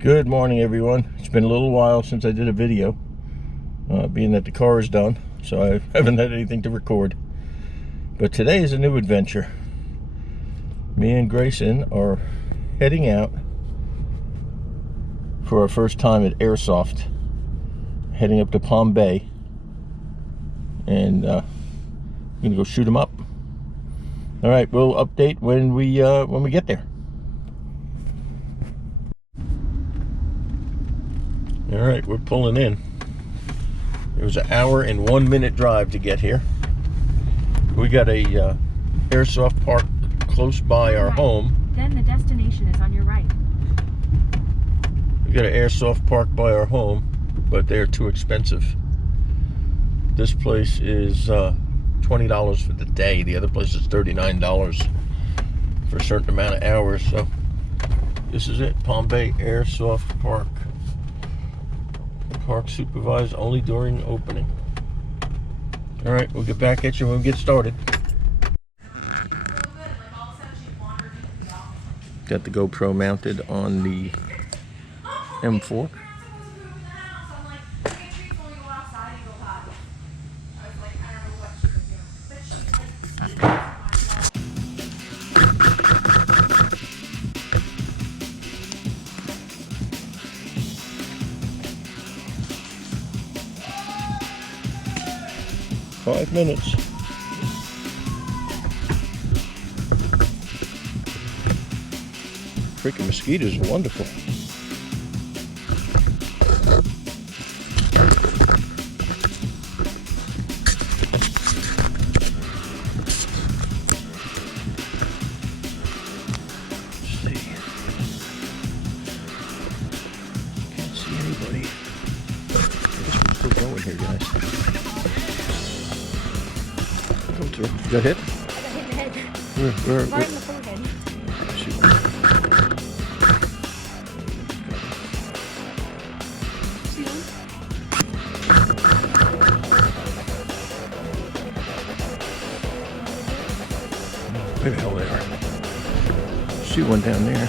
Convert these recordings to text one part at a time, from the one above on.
Good morning, everyone. It's been a little while since I did a video, being that the car is done, so I haven't had anything to record. But today is a new adventure. Me and Grayson are heading out for our first time at Airsoft, heading up to Palm Bay, and I'm gonna go shoot them up. All right, we'll update when we get there. All right, we're pulling in. It was an hour and 1 minute drive to get here. We got a airsoft park close by our home. Then the destination is on your right. We got an airsoft park by our home, but they're too expensive. This place is $20 for the day. The other place is $39 for a certain amount of hours. So this is it, Palm Bay Airsoft Park. Park supervised only during opening. All right, we'll get back at you when we get started. Got the GoPro mounted on the M4. Five minutes. Freaking mosquitoes are wonderful. Let's see. Can't see anybody. I guess we're still going here, guys. You got hit? I got hit in the head. Where? Right in the forehead. Shoot. See him? Where the hell they are? See one down there.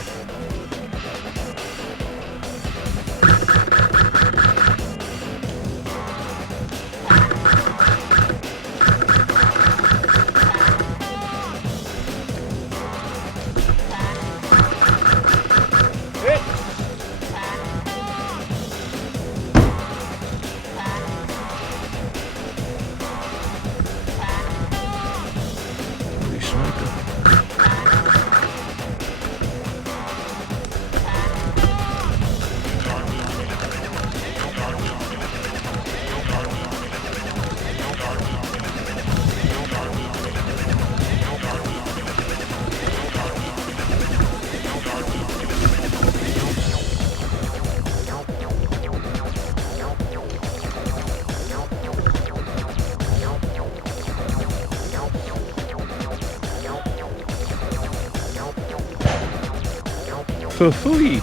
Fooey.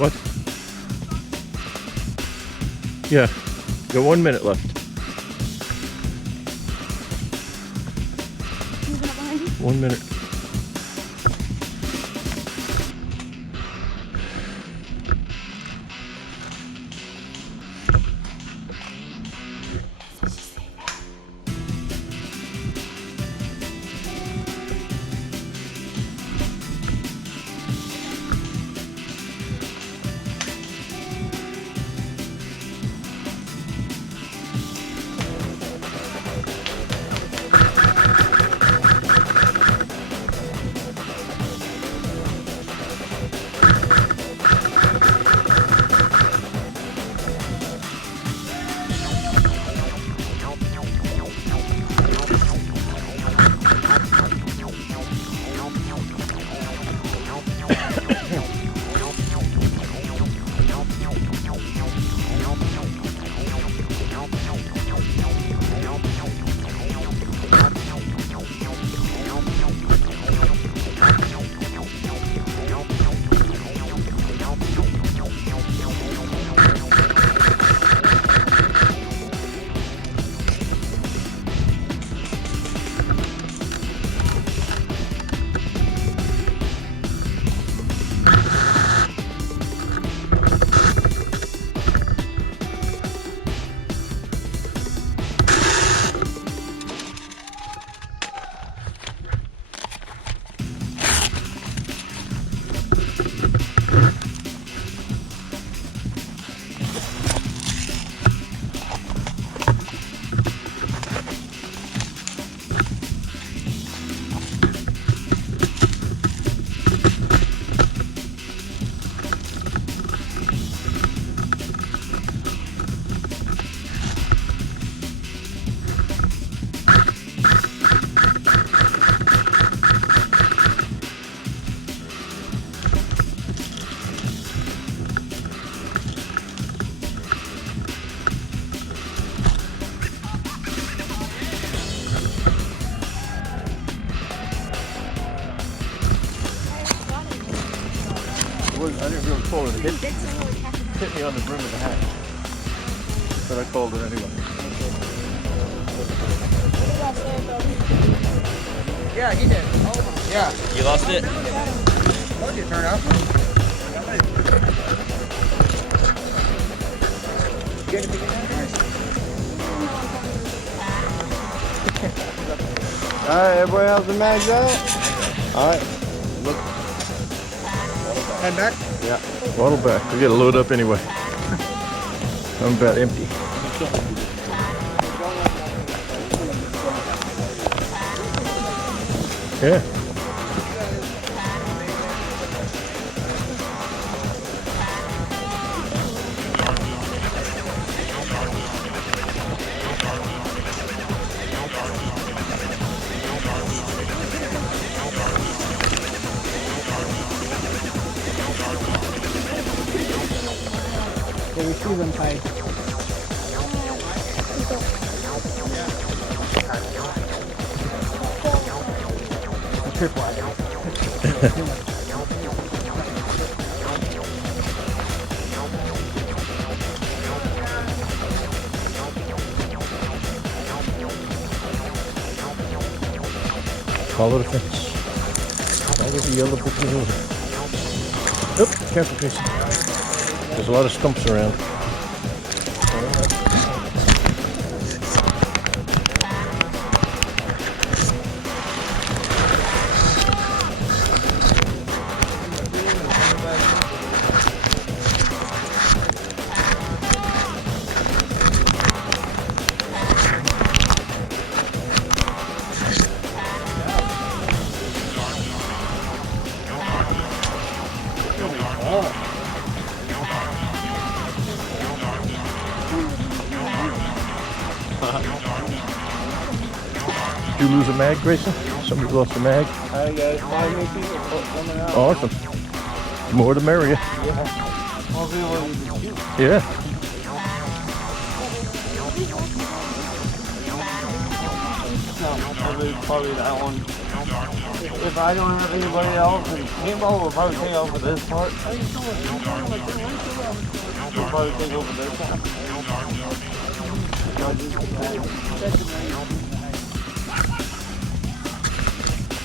What? Yeah, got 1 minute left. Moving 1 minute. I didn't really call it. It hit me on the brim of the hat. But I called it anyway. Yeah, he did. Yeah. You lost it? What'd you turn up? Alright, everybody else the mags out? Alright. Look. Head back? Yeah. Bottle back. We gotta load up anyway. I'm about empty. Yeah. Can we see them tight? Follow the fence. Follow the yellow brick road. Oop, careful, Casey. There's a lot of stumps around. Did you lose a mag, Grayson? Somebody lost a mag? I got 5 new people coming out. Awesome. More the merrier. Yeah. More people want to shoot. Yeah. No, probably that one. If I don't have anybody else, and paintball will probably take over this part. We'll probably take over this part.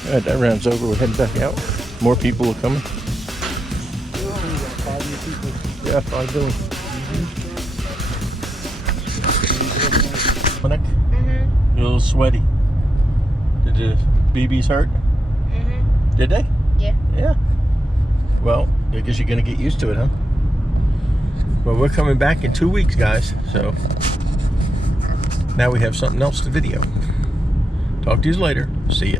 All right, that round's over. We're heading back out. More people are coming. Yeah, 5 doing. Clinic. Mm-hmm. You're a little sweaty. Did the BBs hurt? Mm-hmm. Did they? Yeah. Yeah. Well, I guess you're gonna get used to it, huh? Well, we're coming back in 2 weeks, guys. So now we have something else to video. Talk to you later. See ya.